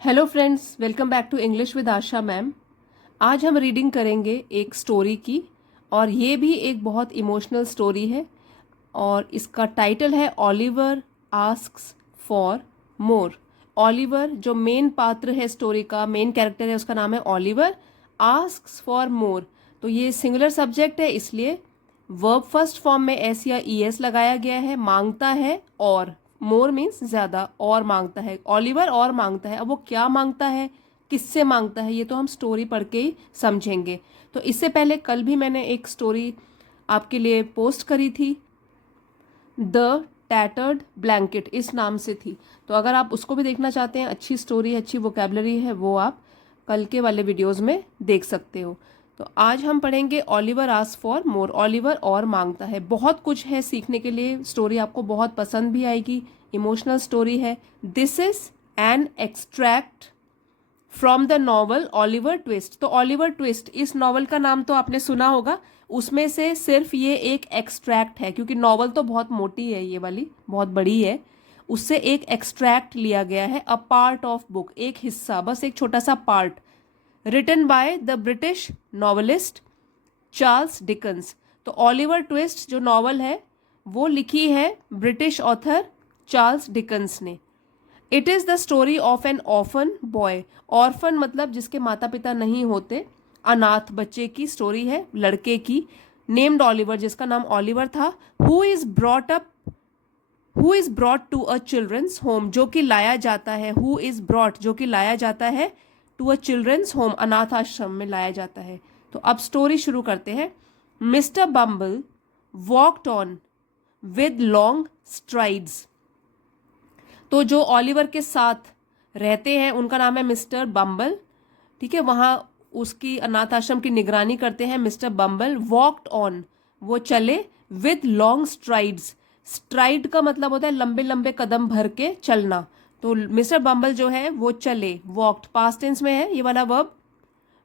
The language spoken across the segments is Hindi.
Hello friends, welcome back to English with Asha ma'am. आज हम रीडिंग करेंगे एक स्टोरी की और ये भी एक बहुत इमोशनल स्टोरी है और इसका टाइटल है Oliver asks for more. Oliver जो मेन पात्र है स्टोरी का, मेन कैरेक्टर है, उसका नाम है ओलिवर। आस्क्स फॉर मोर, तो ये सिंगुलर सब्जेक्ट है, इसलिए वर्ब फर्स्ट फॉर्म में एस या ई एस लगाया गया है। मांगता है और, मोर मीन्स ज़्यादा, और मांगता है। ओलिवर और मांगता है। अब वो क्या मांगता है, किससे मांगता है, ये तो हम स्टोरी पढ़ के ही समझेंगे। तो इससे पहले कल भी मैंने एक स्टोरी आपके लिए पोस्ट करी थी, द टैटर्ड ब्लैंकेट इस नाम से थी। तो अगर आप उसको भी देखना चाहते हैं, अच्छी स्टोरी है, अच्छी वोकेबलरी है, वो आप कल के वाले वीडियोस में देख सकते हो। तो आज हम पढ़ेंगे Oliver asks for more. Oliver और मांगता है। बहुत कुछ है सीखने के लिए, स्टोरी आपको बहुत पसंद भी आएगी। इमोशनल स्टोरी है। This is an extract from the novel Oliver twist. तो ओलिवर ट्विस्ट इस नॉवल का नाम तो आपने सुना होगा, उसमें से सिर्फ ये एक एक्सट्रैक्ट है, क्योंकि नॉवल तो बहुत मोटी है, ये वाली बहुत बड़ी है। उससे एक एक्सट्रैक्ट लिया गया है, अ पार्ट ऑफ बुक, एक हिस्सा, बस एक छोटा सा part. Written by the British novelist Charles Dickens. तो ओलिवर ट्विस्ट जो नॉवल है वो लिखी है ब्रिटिश ऑथर चार्ल्स डिकन्स ने। It is the story of an orphan boy. Orphan मतलब जिसके माता पिता नहीं होते, अनाथ बच्चे की स्टोरी है, लड़के की, नेम्ड ऑलिवर, जिसका नाम ऑलिवर था। Who is brought up, who is brought to a children's home, जो कि लाया जाता है, हु इज ब्रॉट जो कि लाया जाता है, टू अ चिल्ड्रंस होम, अनाथ आश्रम में लाया जाता है। तो अब स्टोरी शुरू करते हैं। Mister Bumble walked on with long strides. तो जो ओलिवर के साथ रहते हैं उनका नाम है मिस्टर बम्बल, ठीक है। वहाँ उसकी अनाथ आश्रम की निगरानी करते हैं मिस्टर बम्बल। वॉकड ऑन, वो चले, विद लॉन्ग स्ट्राइड्स, स्ट्राइड का मतलब होता है लंबे लंबे कदम भर के चलना। तो मिस्टर बम्बल जो है वो चले, वॉकड पास्ट टेंस में है ये वाला वर्ब,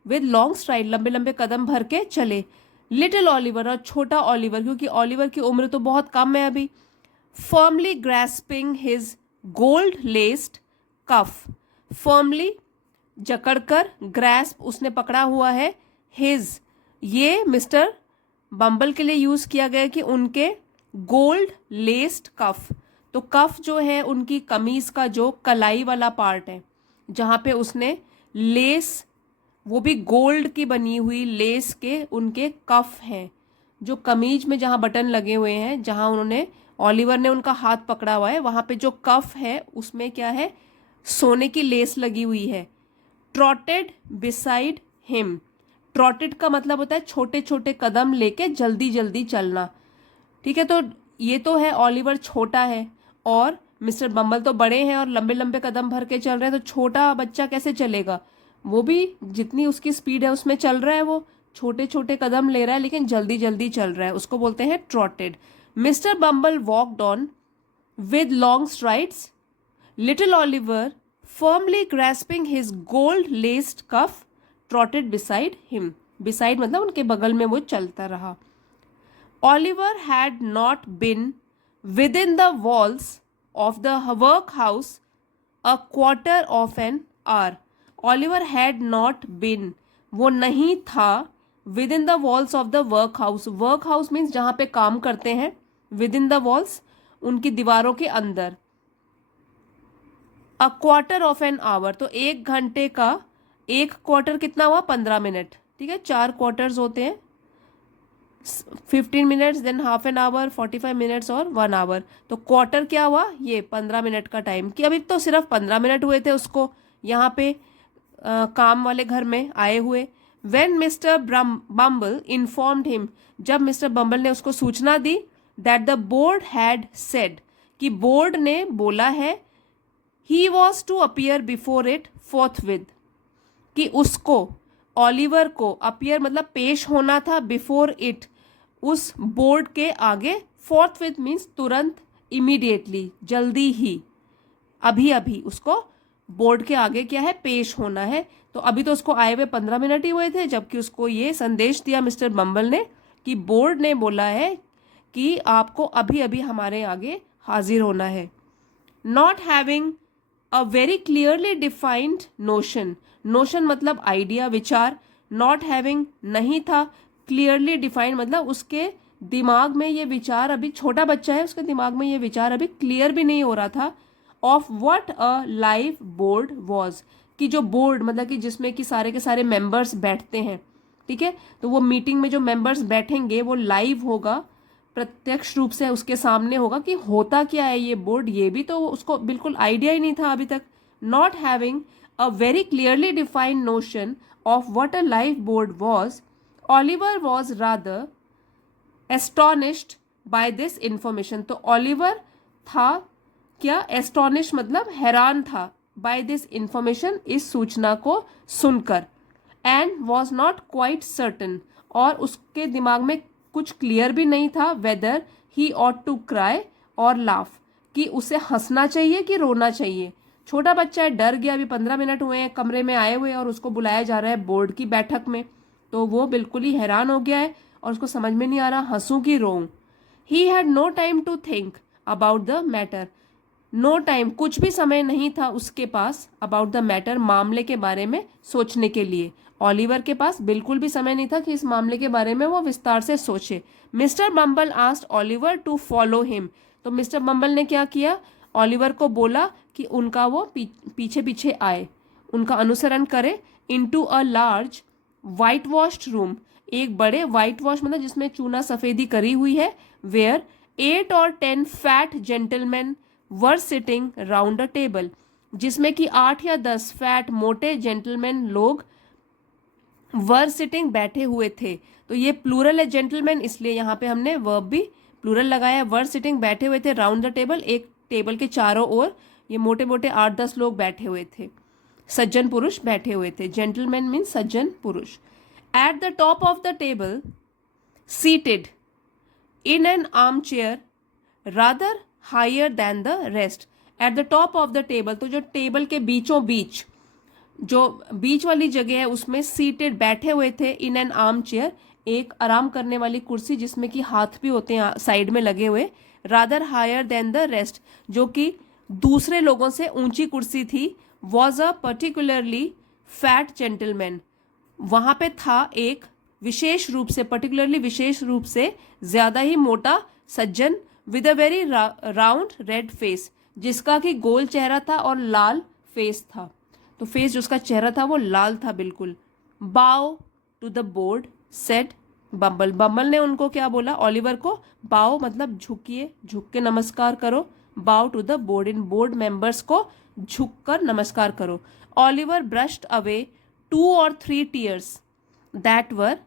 विद लॉन्ग स्ट्राइड लंबे लंबे कदम भर के चले। लिटिल ऑलिवर, और छोटा ऑलिवर, क्योंकि ऑलिवर की उम्र तो बहुत कम है अभी, firmly grasping his gold laced cuff, firmly जकड़कर, ग्रैस्प उसने पकड़ा हुआ है, हिज ये मिस्टर बम्बल के लिए यूज किया गया कि उनके गोल्ड लेस्ड कफ। तो कफ जो है उनकी कमीज का जो कलाई वाला पार्ट है, जहां पे उसने लेस, वो भी गोल्ड की बनी हुई लेस के उनके कफ हैं, जो कमीज में जहां बटन लगे हुए हैं, जहां उन्होंने, ओलिवर ने उनका हाथ पकड़ा हुआ है, वहां पे जो कफ है उसमें क्या है, सोने की लेस लगी हुई है। ट्रॉटेड बिसाइड हिम, ट्रॉटेड का मतलब होता है छोटे छोटे कदम लेके जल्दी जल्दी चलना, ठीक है। तो ये तो है ओलिवर छोटा है और मिस्टर बम्बल तो बड़े हैं और लंबे लंबे कदम भर के चल रहे हैं। तो छोटा बच्चा कैसे चलेगा, वो भी जितनी उसकी स्पीड है उसमें चल रहा है, वो छोटे छोटे कदम ले रहा है लेकिन जल्दी जल्दी चल रहा है, उसको बोलते हैं trotted. Mr Bumble walked on with long strides, little Oliver firmly grasping his gold laced cuff trotted beside him. Beside मतलब उनके बगल में वो चलता रहा। Oliver had not been within the walls of the workhouse a quarter of an hour. Oliver had not been, वो नहीं था, within the walls of the workhouse. Workhouse means जहाँ पे काम करते हैं, within the walls उनकी दीवारों के अंदर। A quarter of an hour, तो एक घंटे का, एक क्वार्टर कितना हुआ, 15 मिनट, ठीक है। 4 क्वार्टर्स होते हैं, 15 minutes, than half an hour, 45 minutes और 1 आवर। तो क्वार्टर क्या हुआ, ये 15 मिनट का टाइम, कि अभी तो सिर्फ 15 मिनट हुए थे उसको यहाँ पे काम वाले घर में आए हुए। When Mr Bumble informed him, जब मिस्टर बम्बल ने उसको सूचना दी, that the board had said, कि बोर्ड ने बोला है, he was to appear before it forthwith, कि उसको, ओलिवर को, अपीयर मतलब पेश होना था, बिफोर इट उस बोर्ड के आगे, फोर्थविद मीन्स तुरंत, इमीडिएटली जल्दी ही, अभी अभी उसको बोर्ड के आगे क्या है, पेश होना है। तो अभी तो उसको आए हुए 15 मिनट ही हुए थे, जबकि उसको ये संदेश दिया मिस्टर बम्बल ने कि बोर्ड ने बोला है कि आपको अभी अभी हमारे आगे हाजिर होना है। Not having a very clearly defined notion, notion मतलब आइडिया, विचार, नॉट हैविंग नहीं था, क्लियरली डिफाइंड मतलब उसके दिमाग में ये विचार, अभी छोटा बच्चा है उसके दिमाग में ये विचार अभी क्लियर भी नहीं हो रहा था, of what a live board was, कि जो बोर्ड मतलब कि जिसमें कि सारे के सारे मेंबर्स बैठते हैं, ठीक है, तो वो मीटिंग में जो मेंबर्स बैठेंगे वो लाइव होगा, प्रत्यक्ष रूप से उसके सामने होगा कि होता क्या है ये बोर्ड, ये भी तो उसको बिल्कुल आइडिया ही नहीं था अभी तक। Not having a very clearly defined notion of what a live board was, Oliver was rather astonished by this information, तो ऑलिवर था क्या, एस्टोनिश मतलब हैरान था, बाय दिस इंफॉर्मेशन इस सूचना को सुनकर, and was not quite certain और उसके दिमाग में कुछ क्लियर भी नहीं था, whether he ought to cry or laugh, कि उसे हंसना चाहिए कि रोना चाहिए। छोटा बच्चा है, डर गया, अभी 15 मिनट हुए हैं कमरे में आए हुए और उसको बुलाया जा रहा है बोर्ड की बैठक में, तो वो बिल्कुल ही हैरान हो गया है और उसको समझ में नहीं आ रहा हंसूं कि रोऊं। He had no time to think about the matter, no time कुछ भी समय नहीं था उसके पास, अबाउट द मैटर मामले के बारे में सोचने के लिए, ऑलिवर के पास बिल्कुल भी समय नहीं था कि इस मामले के बारे में वो विस्तार से सोचे। Mister Bumble asked Oliver to follow him, तो मिस्टर बम्बल ने क्या किया, ऑलिवर को बोला कि उनका वो पीछे पीछे आए, उनका अनुसरण करे, into a large white washed room, एक बड़े वाइट वॉश मतलब जिसमें चूना सफेदी करी हुई है, वेयर 8 और 10 fat gentleman were sitting round a table, जिसमें कि 8 या 10 फैट मोटे जेंटलमैन लोग वर सिटिंग बैठे हुए थे, तो ये प्लूरल है जेंटलमैन इसलिए यहाँ पे हमने वर्ब भी प्लूरल लगाया, वर सिटिंग बैठे हुए थे, राउंड द टेबल एक टेबल के चारों ओर ये मोटे मोटे 8-10 लोग बैठे हुए थे, सज्जन पुरुष बैठे हुए थे, जेंटलमैन मीन्स सज्जन पुरुष। At the top of the table seated in an arm chair rather higher than the rest, at the top of the table, तो जो टेबल के बीचों बीच जो बीच वाली जगह है उसमें सीटेड बैठे हुए थे, इन एन आर्म चेयर एक आराम करने वाली कुर्सी जिसमें कि हाथ भी होते हैं साइड में लगे हुए, rather higher than the rest जो कि दूसरे लोगों से ऊंची कुर्सी थी, was a particularly fat gentleman, वहां पे था एक विशेष रूप से, पर्टिकुलरली विशेष रूप से ज्यादा ही मोटा सज्जन, with a very round red face, जिसका कि गोल चेहरा था और लाल फेस था, तो फेस जो उसका चेहरा था वो लाल था बिल्कुल। बाओ टू द बोर्ड सेड बम्बल, बम्बल ने उनको क्या बोला, ऑलिवर को, बाओ मतलब झुकिए, झुक के नमस्कार करो, बाओ टू द बोर्ड, इन बोर्ड मेंबर्स को झुक कर नमस्कार करो। Oliver brushed away 2 or 3 tears that were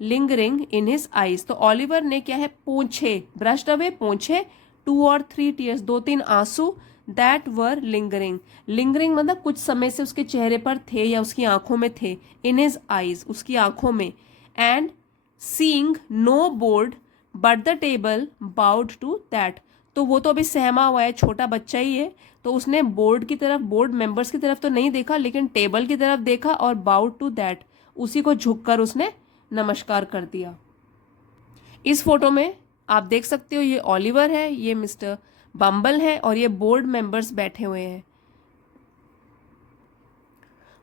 lingering in his eyes, तो ऑलिवर ने क्या है पोंछे, ब्रश्ड अवे पोंछे, 2 or 3 टीयर्स 2-3 आंसू, दैट वर लिंगरिंग मतलब कुछ समय से उसके चेहरे पर थे या उसकी आंखों में थे, इन हिज आईज उसकी आंखों में, and seeing no board but the table bowed to that, तो वो तो अभी सहमा हुआ है, छोटा बच्चा ही है, तो उसने बोर्ड की तरफ, बोर्ड मेंबर्स की तरफ तो नहीं देखा लेकिन टेबल की तरफ देखा और बाउड टू दैट उसी को झुककर उसने नमस्कार कर दिया। इस फोटो में आप देख सकते हो ये ऑलिवर है, ये मिस्टर बम्बल है और ये बोर्ड मेंबर्स बैठे हुए हैं।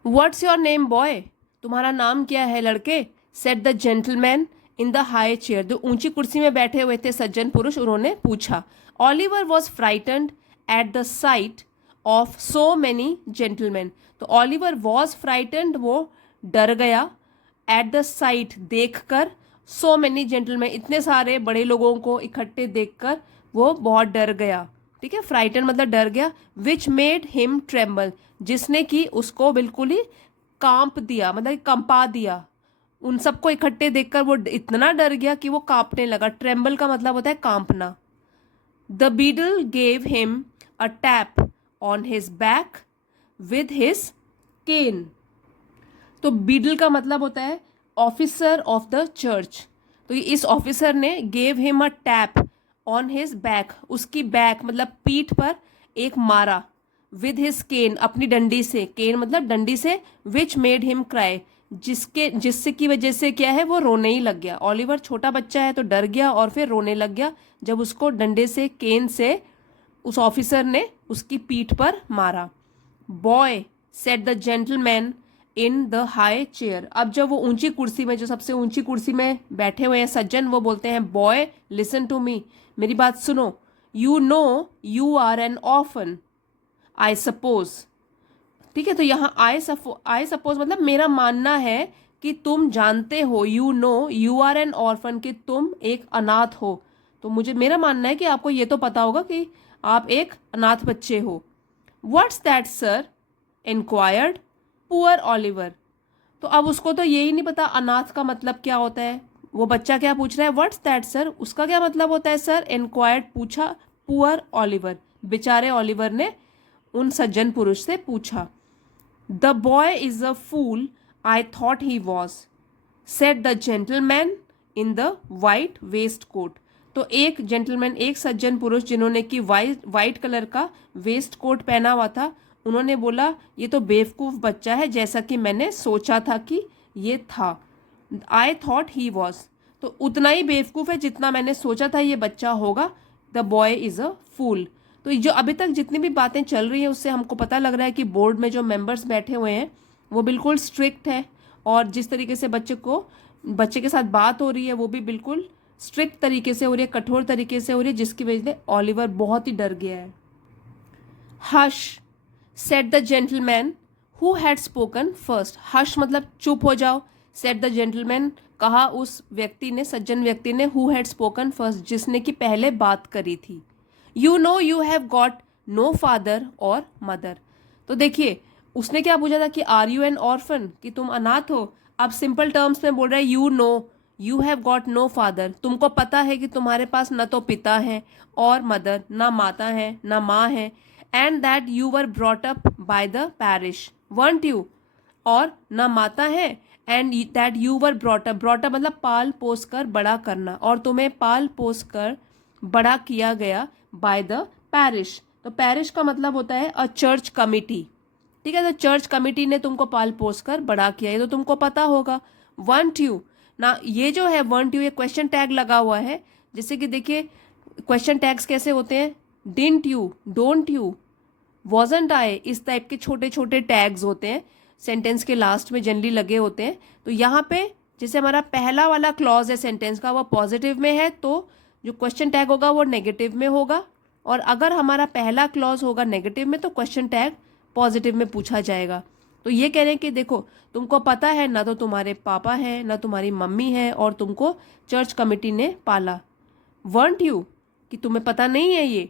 व्हाट्स योर नेम बॉय, तुम्हारा नाम क्या है लड़के, said the gentleman in the high chair, जो ऊंची कुर्सी में बैठे हुए थे सज्जन पुरुष, उन्होंने पूछा। Oliver was frightened at the site of so many gentleman, तो ऑलिवर वॉज फ्राइटन्ड वो डर गया, एट द साइट देखकर, सो मैनी जेंटलमैन इतने सारे बड़े लोगों को इकट्ठे देखकर वो बहुत डर गया, ठीक है, फ्राइटन मतलब डर गया, विच मेड हिम ट्रेम्बल जिसने कि उसको बिल्कुल ही कांप दिया, मतलब कंपा दिया, उन सबको इकट्ठे देखकर वो इतना डर गया कि वो कांपने लगा, ट्रेम्बल का मतलब होता है कांपना। The beadle gave him a tap on his back with his cane, तो बीडल का मतलब होता है ऑफिसर ऑफ द चर्च, तो इस ऑफिसर ने gave him a tap on his back, उसकी बैक मतलब पीठ पर एक मारा, विद हिज केन अपनी डंडी से, केन मतलब डंडी से, विच मेड हिम क्राई जिससे की वजह से क्या है वो रोने ही लग गया। ऑलिवर छोटा बच्चा है तो डर गया और फिर रोने लग गया जब उसको डंडे से, केन से उस ऑफिसर ने उसकी पीठ पर मारा। Boy said the gentleman in the high chair. अब जब वो ऊंची कुर्सी में, जो सबसे ऊंची कुर्सी में बैठे हुए हैं सज्जन, वो बोलते हैं बॉय लिसन टू मी, मेरी बात सुनो। You know you are an orphan I suppose. ठीक है, तो यहाँ आई सपोज मतलब मेरा मानना है कि तुम जानते हो, you know you are an orphan, कि तुम एक अनाथ हो। तो मेरा मानना है कि आपको ये तो पता होगा कि आप एक अनाथ बच्चे हो। What's that sir inquired poor Oliver. तो अब उसको तो यही नहीं पता अनाथ का मतलब क्या होता है। वो बच्चा क्या पूछ रहा है, व्हाट्स दैट सर, उसका क्या मतलब होता है सर। इंक्वायर्ड पूछा, पुअर ऑलिवर बेचारे ऑलिवर ने उन सज्जन पुरुष से पूछा। The boy is a fool I thought he was said the gentleman in the white waistcoat. तो एक जेंटलमैन, एक सज्जन पुरुष जिन्होंने कि वाइट कलर का वेस्ट कोट पहना हुआ था, उन्होंने बोला ये तो बेवकूफ़ बच्चा है, जैसा कि मैंने सोचा था कि ये था। आई थॉट ही वॉज, तो उतना ही बेवकूफ़ है जितना मैंने सोचा था ये बच्चा होगा। द बॉय इज़ अ फूल। तो जो अभी तक जितनी भी बातें चल रही हैं उससे हमको पता लग रहा है कि बोर्ड में जो मेंबर्स बैठे हुए हैं वो बिल्कुल स्ट्रिक्ट है, और जिस तरीके से बच्चे के साथ बात हो रही है वो भी बिल्कुल स्ट्रिक्ट तरीके से हो रही है, कठोर तरीके से हो रही है, जिसकी वजह से ऑलिवर बहुत ही डर गया है। Hush said the gentleman who had spoken first. Hush मतलब चुप हो जाओ। सेड द जेंटलमैन कहा उस व्यक्ति ने, सज्जन व्यक्ति ने, हु हैड स्पोकन फर्स्ट, जिसने कि पहले बात करी थी। You know you have got no father or mother. तो देखिए उसने क्या पूछा था कि आर यू एन ऑर्फन, कि तुम अनाथ हो। अब सिंपल टर्म्स में बोल रहा है you know you have got no father, तुमको पता है कि तुम्हारे पास न तो पिता है और मदर, ना माता है ना माँ है। And that you were brought up by the parish want you, और ना माता है, and that you were brought up मतलब पाल पोस कर बड़ा करना, और तुम्हें पाल पोस कर बड़ा किया गया बाय द पैरिश। तो पैरिश का मतलब होता है अ चर्च कमिटी। ठीक है, तो चर्च कमिटी ने तुमको पाल पोस कर बड़ा किया, ये तो तुमको पता होगा। वंट यू ना, ये जो है वंट यू, ये क्वेश्चन टैग लगा हुआ है। जैसे कि देखिए क्वेश्चन टैग्स कैसे होते हैं, didn't you, don't you, wasn't I, इस टाइप के छोटे छोटे टैग्स होते हैं, सेंटेंस के लास्ट में जनरली लगे होते हैं। तो यहाँ पे जैसे हमारा पहला वाला क्लॉज है सेंटेंस का वो पॉजिटिव में है, तो जो क्वेश्चन टैग होगा वो नेगेटिव में होगा, और अगर हमारा पहला क्लॉज होगा नेगेटिव में तो क्वेश्चन टैग पॉजिटिव में पूछा जाएगा। तो ये कह रहे हैं कि देखो तुमको पता है ना तो तुम्हारे पापा है ना तुम्हारी मम्मी है, और तुमको चर्च कमिटी ने पाला। वंट यू, कि तुम्हें पता नहीं है ये।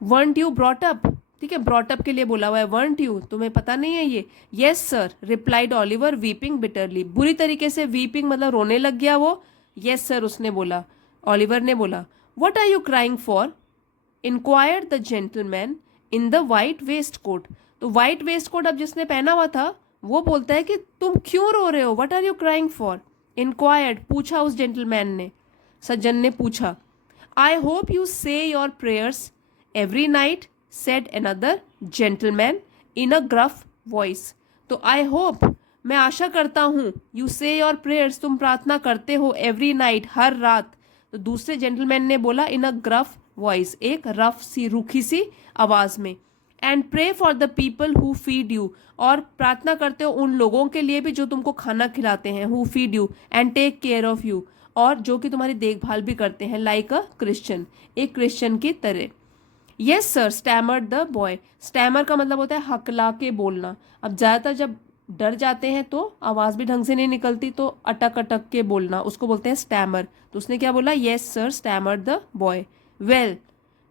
वंट यू ब्रॉट अप, ठीक है, ब्रॉट अप के लिए बोला हुआ है, वंट यू, तुम्हें पता नहीं है ये। Yes sir replied Oliver weeping bitterly, बुरी तरीके से, वीपिंग मतलब रोने लग गया वो। येस सर उसने बोला, ऑलिवर ने बोला। What are you crying for inquired the gentleman in the white waistcoat. तो वाइट वेस्ट कोट अब जिसने पहना हुआ था वो बोलता है कि तुम क्यों रो रहे हो, what are you crying for. Inquired पूछा उस जेंटलमैन ने, सज्जन ने पूछा। I hope you say your prayers every night said another gentleman in a gruff voice. तो आई होप, मैं आशा करता हूँ, यू से योर प्रेयर्स, तुम प्रार्थना करते हो, एवरी नाइट हर रात। तो दूसरे जेंटलमैन ने बोला इन अ ग्रफ वॉइस, एक रफ सी रूखी सी आवाज में। And pray for the people who feed you, और प्रार्थना करते हो उन लोगों के लिए भी जो तुमको खाना खिलाते हैं, who feed you and take care of you, और जो कि तुम्हारी देखभाल भी करते हैं, लाइक अ क्रिश्चियन, एक क्रिश्चियन की तरह। Yes sir stammered the boy. Stammer का मतलब होता है हकला के बोलना। अब ज़्यादातर जब डर जाते हैं तो आवाज़ भी ढंग से नहीं निकलती, तो अटक अटक के बोलना, उसको बोलते हैं स्टैमर। तो उसने क्या बोला, yes sir stammered the boy. Well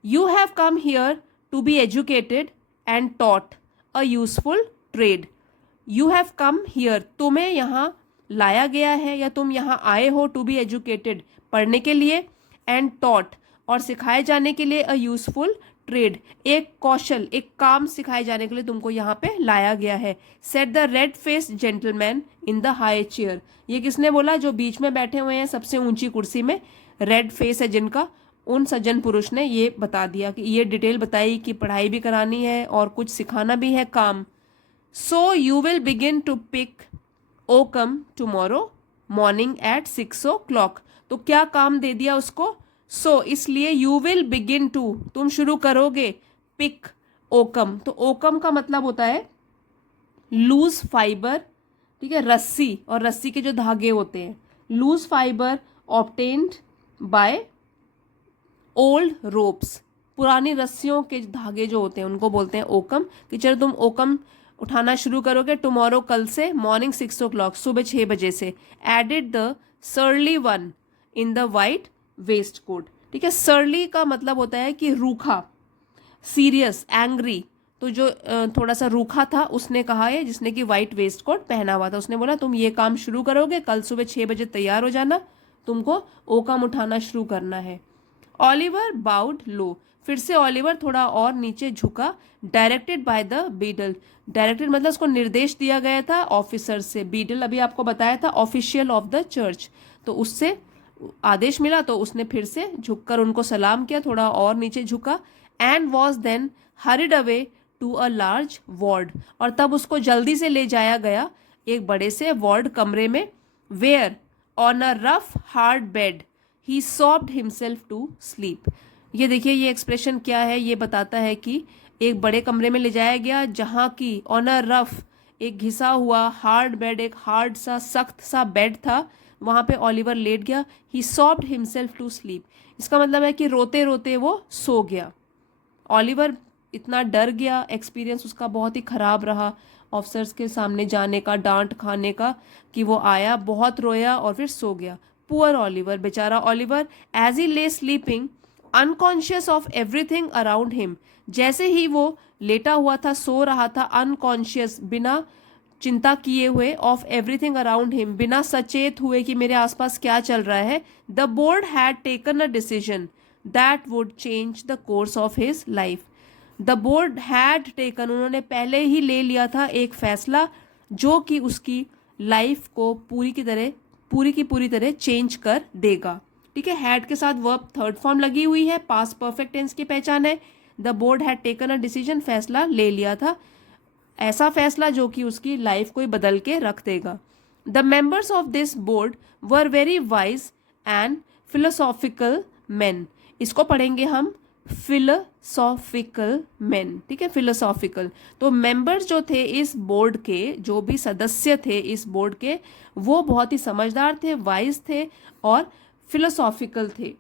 you have come here to be educated and taught a useful trade. You have come here, तुम्हें यहाँ लाया गया है या तुम यहाँ आए हो, टू बी एजुकेटेड पढ़ने के लिए, एंड टॉट और सिखाए जाने के लिए, अ यूजफुल ट्रेड एक कौशल, एक काम सिखाए जाने के लिए तुमको यहाँ पे लाया गया है। Set the red face gentleman in the high chair. ये किसने बोला, जो बीच में बैठे हुए हैं सबसे ऊंची कुर्सी में, रेड फेस है जिनका, उन सज्जन पुरुष ने ये बता दिया कि ये डिटेल बताई कि पढ़ाई भी करानी है और कुछ सिखाना भी है काम। So you will begin to pick oakum tomorrow morning at 6 o'clock। तो क्या काम दे दिया उसको, सो इसलिए यू विल बिगिन टू, तुम शुरू करोगे, पिक ओकम। तो ओकम का मतलब होता है लूज फाइबर, ठीक है, रस्सी, और रस्सी के जो धागे होते हैं, loose fibre obtained by old ropes, पुरानी रस्सियों के धागे जो होते हैं उनको बोलते हैं ओकम। कि चलो तुम ओकम उठाना शुरू करोगे टुमारो, कल से, मॉर्निंग 6 o'clock, सुबह 6 बजे से। Added the surly one in the white waistcoat, ठीक है। सर्ली का मतलब होता है कि रूखा, सीरियस, एंग्री। तो जो थोड़ा सा रूखा था उसने कहा है, जिसने कि वाइट वेस्ट कोट पहना हुआ था, उसने बोला तुम ये काम शुरू करोगे, कल सुबह 6 बजे तैयार हो जाना, तुमको ओकम उठाना शुरू करना है। ऑलिवर बाउड लो, फिर से ऑलिवर थोड़ा और नीचे झुका। Directed by the beetle, directed मतलब उसको निर्देश दिया गया था ऑफिसर से। बीडल अभी आपको बताया था ऑफिशियल ऑफ द चर्च, तो उससे आदेश मिला, तो उसने फिर से झुककर उनको सलाम किया, थोड़ा और नीचे झुका। And was then hurried away to a large ward, और तब उसको जल्दी से ले जाया गया एक बड़े से वार्ड कमरे में। Where on a rough hard bed he sobbed himself to sleep. ये देखिए ये एक्सप्रेशन क्या है, ये बताता है कि एक बड़े कमरे में ले जाया गया जहाँ की ऑन अ रफ, एक घिसा हुआ, हार्ड बेड, एक हार्ड सा सख्त सा बेड था, वहाँ पे ऑलिवर लेट गया। ही सॉफ्ड हिमसेल्फ टू स्लीप, इसका मतलब है कि रोते रोते वो सो गया। ऑलिवर इतना डर गया, एक्सपीरियंस उसका बहुत ही ख़राब रहा ऑफिसर्स के सामने जाने का, डांट खाने का, कि वो आया, बहुत रोया और फिर सो गया। पुअर ऑलिवर, बेचारा ऑलिवर, एज ही ले sleeping unconscious of everything around him, जैसे ही वो लेटा हुआ था, सो रहा था, अनकॉन्शियस, बिना चिंता किए हुए, ऑफ एवरीथिंग अराउंड हिम, बिना सचेत हुए कि मेरे आसपास क्या चल रहा है। The board had taken a decision that would change the course of his life. The board had taken, उन्होंने पहले ही ले लिया था एक फैसला जो कि उसकी लाइफ को पूरी की पूरी तरह चेंज कर देगा, ठीक है। हैड के साथ वर्ब थर्ड फॉर्म लगी हुई है, पास्ट परफेक्ट टेंस की पहचान है। The board had taken a decision, फैसला ले लिया था, ऐसा फैसला जो कि उसकी लाइफ को ही बदल के रख देगा। The members of this board were very wise and philosophical man, इसको पढ़ेंगे हम फिलोसॉफिकल मैन, ठीक है, फिलोसॉफिकल। तो मेंबर्स जो थे इस बोर्ड के, जो भी सदस्य थे इस बोर्ड के, वो बहुत ही समझदार थे, वाइज थे और फिलोसॉफिकल थे।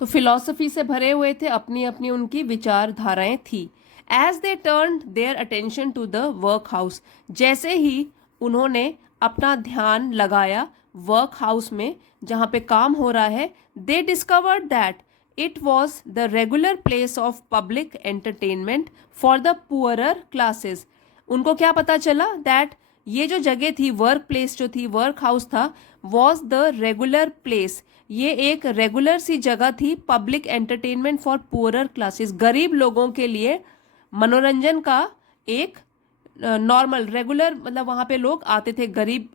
तो फिलॉसफी से भरे हुए थे, अपनी अपनी उनकी विचारधाराएं थी। As they turn their attention to the workhouse, जैसे ही उन्होंने अपना ध्यान लगाया वर्क हाउस में जहाँ पे काम हो रहा है, दे discovered that it was the regular place of public entertainment for the poorer classes. उनको क्या पता चला, दैट ये जो जगह थी, वर्क प्लेस जो थी, वर्क हाउस था, वॉज द रेगुलर प्लेस, ये एक रेगुलर सी जगह थी, public entertainment for poorer classes, गरीब लोगों के लिए मनोरंजन का एक नॉर्मल रेगुलर, मतलब वहाँ पे लोग आते थे गरीब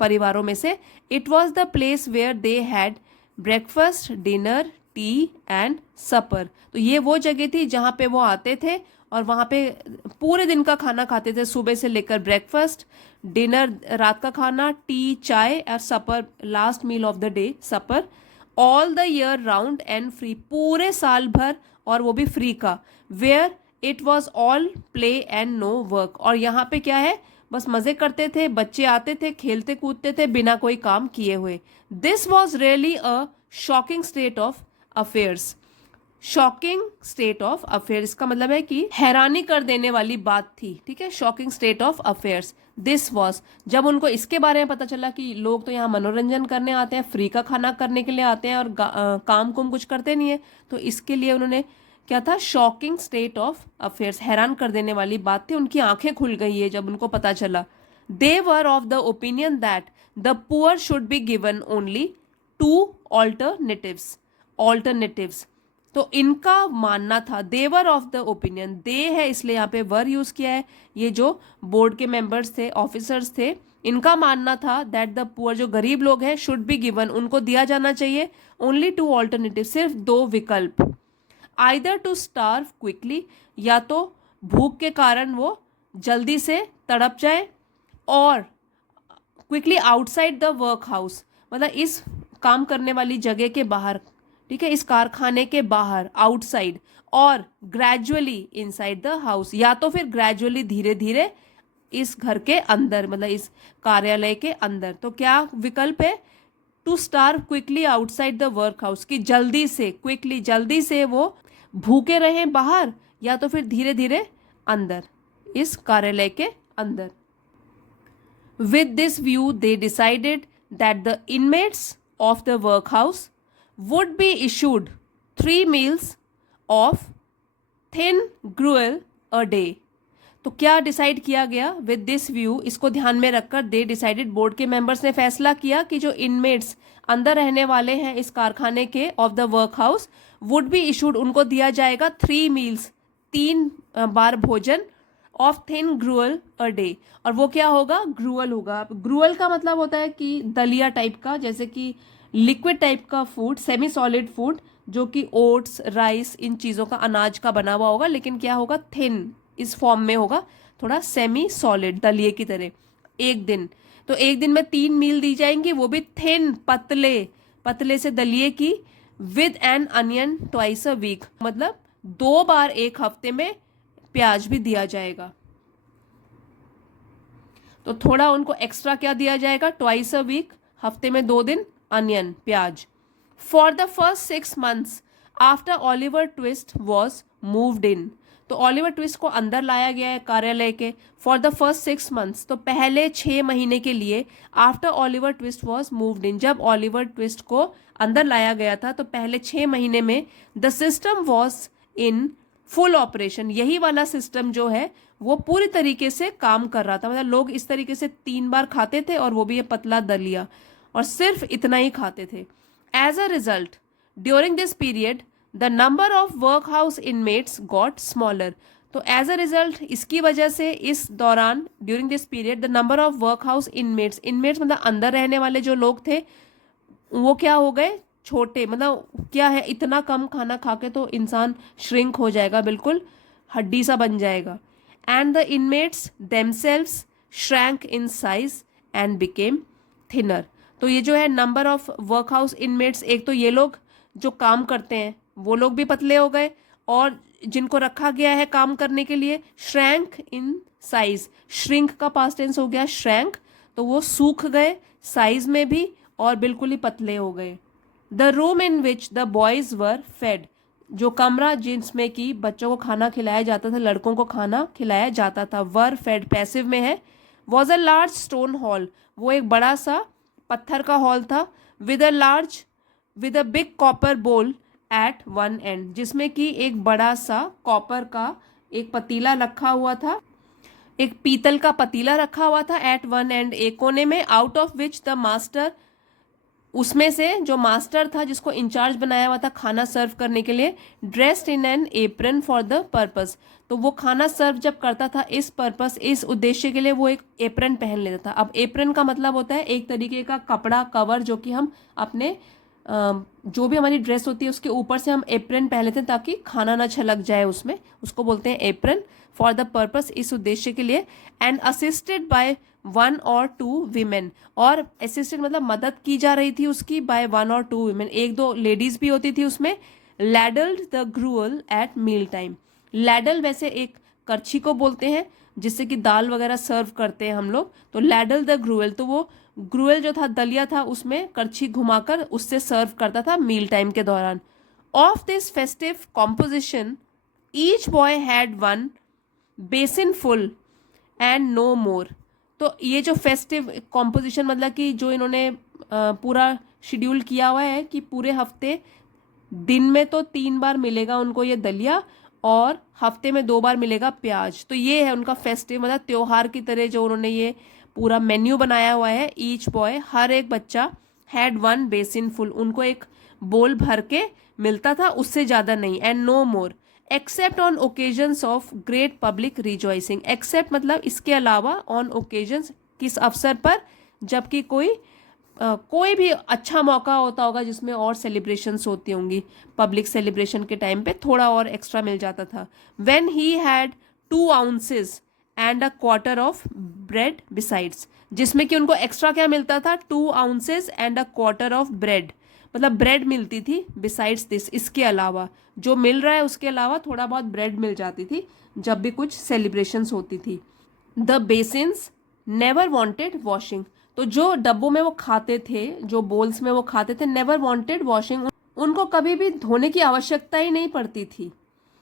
परिवारों में से। It was the place where they had breakfast, dinner, tea and supper. तो ये वो जगह थी जहाँ पे वो आते थे और वहाँ पे पूरे दिन का खाना खाते थे, सुबह से लेकर ब्रेकफास्ट, डिनर रात का खाना, टी, चाय और supper, last meal of the day supper, all the year round and free, पूरे साल भर और वो भी फ्री का। Where it was all play and no work, और यहाँ पे क्या है, बस मजे करते थे, बच्चे आते थे, खेलते कूदते थे बिना कोई काम किए हुए। This was really a shocking state of affairs. Shocking state of affairs का मतलब है कि हैरानी कर देने वाली बात थी, ठीक है, shocking state of affairs. This was, जब उनको इसके बारे में पता चला कि लोग तो यहाँ मनोरंजन करने आते हैं, फ्री का खाना करने के लिए आते हैं और काम कुम कुछ करते नहीं है, तो इसके लिए उन्होंने क्या था, शॉकिंग स्टेट ऑफ अफेयर्स, हैरान कर देने वाली बात थी। उनकी आंखें खुल गई है जब उनको पता चला। They were of the opinion that the poor should be given only two alternatives. तो इनका मानना था, they were of the opinion, they है इसलिए यहाँ पे वर यूज किया है, ये जो बोर्ड के मेंबर्स थे, ऑफिसर्स थे, इनका मानना था दैट द पुअर, जो गरीब लोग हैं, शुड बी गिवन, उनको दिया जाना चाहिए ओनली टू ऑल्टरनेटिव, सिर्फ दो विकल्प, आइदर टू स्टार्व क्विकली, या तो भूख के कारण वो जल्दी से तड़प जाए, और quickly outside the work house, मतलब इस काम करने वाली जगह के बाहर, ठीक है, इस कारखाने के बाहर, आउटसाइड, और ग्रेजुअली इनसाइड द हाउस, या तो फिर ग्रेजुअली धीरे धीरे इस घर के अंदर, मतलब इस कार्यालय के अंदर। तो क्या विकल्प है? To starve quickly outside the workhouse, कि जल्दी से, क्विकली, जल्दी से वो भूखे रहें बाहर, या तो फिर धीरे धीरे अंदर, इस कार्यालय के अंदर। With this view, they decided that the inmates of the workhouse would be issued 3 meals of thin gruel a day. तो क्या डिसाइड किया गया? विद दिस व्यू, इसको ध्यान में रखकर, दे डिसाइडेड, बोर्ड के मेंबर्स ने फैसला किया कि जो इनमेट्स अंदर रहने वाले हैं इस कारखाने के of the work house, would be issued, उनको दिया जाएगा 3 मील्स, 3 बार भोजन, ऑफ थिन ग्रुअल अ डे। और वो क्या होगा? ग्रुअल होगा। ग्रुअल का मतलब होता है कि दलिया टाइप का, जैसे कि लिक्विड टाइप का फूड, सेमी सॉलिड फूड, जो कि ओट्स, राइस, इन चीज़ों का, अनाज का बना हुआ होगा, लेकिन क्या होगा? थिन, इस फॉर्म में होगा, थोड़ा सेमी सॉलिड, दलिए की तरह। एक दिन, तो एक दिन में 3 मील दी जाएंगी, वो भी थिन, पतले, पतले से दलिए की, with an onion twice a week, मतलब 2 बार एक हफ्ते में प्याज भी दिया जाएगा। तो थोड़ा उनको एक्स्ट्रा क्या दिया जाएगा? ट्वाइस अ वीक, हफ्ते में 2 दिन, अनियन, प्याज। For the first 6 months after Oliver twist was moved in, तो ऑलिवर ट्विस्ट को अंदर लाया गया है कार्यालय के। फॉर द फर्स्ट 6 months, तो पहले 6 महीने के लिए, after Oliver twist was moved in, जब ऑलिवर ट्विस्ट को अंदर लाया गया था, तो पहले 6 महीने में the system was in full operation, यही वाला सिस्टम जो है वो पूरी तरीके से काम कर रहा था। मतलब लोग इस तरीके से 3 बार खाते थे, और वो भी ये पतला दलिया, और सिर्फ इतना ही खाते थे। As a result, during this period the number of workhouse inmates got smaller, तो एज अ रिजल्ट, इसकी वजह से, इस दौरान, during this period, the number of workhouse inmates, inmates मतलब अंदर रहने वाले जो लोग थे, वो क्या हो गए? छोटे। मतलब क्या है, इतना कम खाना खा के तो इंसान श्रिंक हो जाएगा, बिल्कुल हड्डी सा बन जाएगा। And the inmates themselves shrank in size and became thinner, तो ये जो है number of workhouse inmates, एक तो ये लोग जो काम करते हैं वो लोग भी पतले हो गए, और जिनको रखा गया है काम करने के लिए, श्रैंक इन साइज, श्रिंक का पास्ट टेंस हो गया श्रैंक, तो वो सूख गए साइज में भी, और बिल्कुल ही पतले हो गए। The room in which the boys were fed, जो कमरा जिसमें कि बच्चों को खाना खिलाया जाता था, लड़कों को खाना खिलाया जाता था, वर फेड पैसिव में है। Was a large stone hall, वो एक बड़ा सा पत्थर का हॉल था, विद अ बिग कॉपर बोल एट वन एंड, जिसमें कि एक बड़ा सा कॉपर का एक पतीला रखा हुआ था, एक पीतल का पतीला रखा हुआ था, एट वन एंड, एक कोने में, out of which the master, उसमें से जो मास्टर था, जिसको इंचार्ज बनाया हुआ था खाना सर्व करने के लिए, dressed in an apron for the purpose, तो वो खाना सर्व जब करता था इस पर्पस, इस उद्देश्य के लिए, वो एक एप्रन पहन लेता था। अब एप्रन का मतलब होता है एक तरीके का कपड़ा, कवर, जो कि हम अपने जो भी हमारी ड्रेस होती है उसके ऊपर से हम एप्रन पहन लेते हैं ताकि खाना ना छलक जाए उसमें, उसको बोलते हैं एप्रन, फॉर द पर्पस, इस उद्देश्य के लिए। And assisted by 1 or 2 women, और असिस्टेड मतलब मदद की जा रही थी उसकी, बाय 1 or 2 वीमेन, 1-2 लेडीज भी होती थी उसमें। Ladled the gruel at meal time, ladle वैसे एक करछी को बोलते हैं जिससे कि दाल वगैरह सर्व करते हैं हम लोग, तो लैडल द ग्रूअल, तो वो ग्रूअल जो था, दलिया था, उसमें करछी घुमाकर उससे सर्व करता था मील टाइम के दौरान। Of this festive composition each boy had 1 basin full and no more, तो ये जो फेस्टिव कॉम्पोजिशन मतलब कि जो इन्होंने पूरा शेड्यूल किया हुआ है कि पूरे हफ्ते, दिन में तो 3 बार मिलेगा उनको ये दलिया, और हफ्ते में 2 बार मिलेगा प्याज, तो ये है उनका फेस्टिव, मतलब त्योहार की तरह जो उन्होंने ये पूरा मेन्यू बनाया हुआ है। ईच बॉय, हर एक बच्चा, हैड 1 बेसिन फुल, उनको एक बोल भर के मिलता था, उससे ज़्यादा नहीं, and no more, except on occasions of great public rejoicing, except मतलब इसके अलावा, ऑन ओकेजन्स, किस अवसर पर, जबकि कोई भी अच्छा मौका होता होगा जिसमें और सेलिब्रेशंस होती होंगी, पब्लिक सेलिब्रेशन के टाइम पे थोड़ा और एक्स्ट्रा मिल जाता था। When he had 2 ounces and a quarter of bread besides, जिसमें कि उनको एक्स्ट्रा क्या मिलता था? 2 ounces and a quarter of bread, मतलब ब्रेड मिलती थी बिसाइड्स दिस, इसके अलावा जो मिल रहा है उसके अलावा थोड़ा बहुत ब्रेड मिल जाती थी जब भी कुछ सेलिब्रेशंस होती थी। The basins never wanted washing, तो जो डब्बों में वो खाते थे, जो बोल्स में वो खाते थे, नेवर वांटेड वॉशिंग, उनको कभी भी धोने की आवश्यकता ही नहीं पड़ती थी।